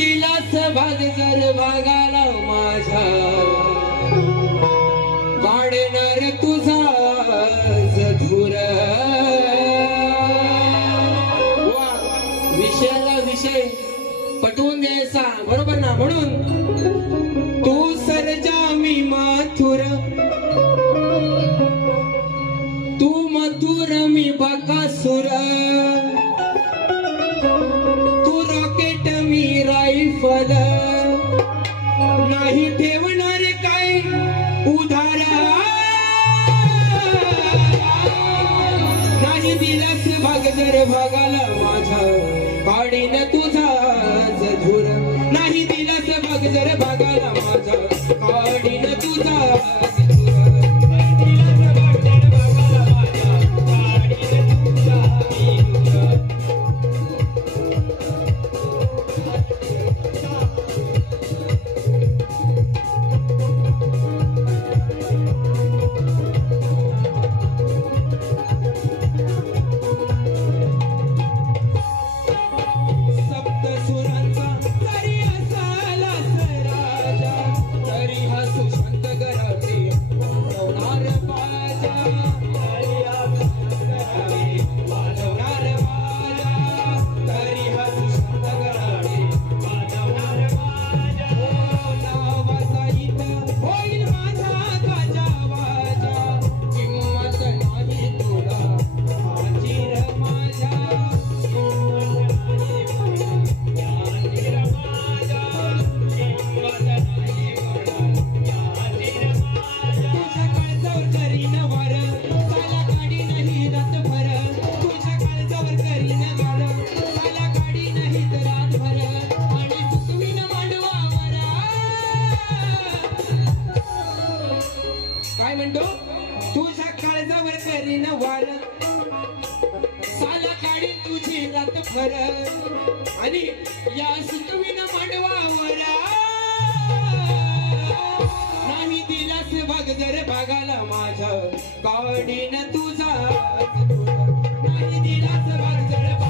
जर भागाला माझ्या. काढणार तुझा धुर. वा विषयाला विषय पटवून द्यायचा बरोबर ना? म्हणून तू सरजा मी माथुर. तू मथुर मी बकासुर. नाही ठेवणार काय? उधार. नाही दिलास भाग जर भागाला माझा. पाडीन तुझा जधुर नाही दिलास भाग जर भागाला माझा. पाडीन तुझा तुझ्या काळजावर करीन वार. साला काढी तुझी रात भर. आणि या सुतवीन मांडवावर. नाही दिलास भाग जर भागाला माझ. काढीन तुझा. नाही दिलास भाग जर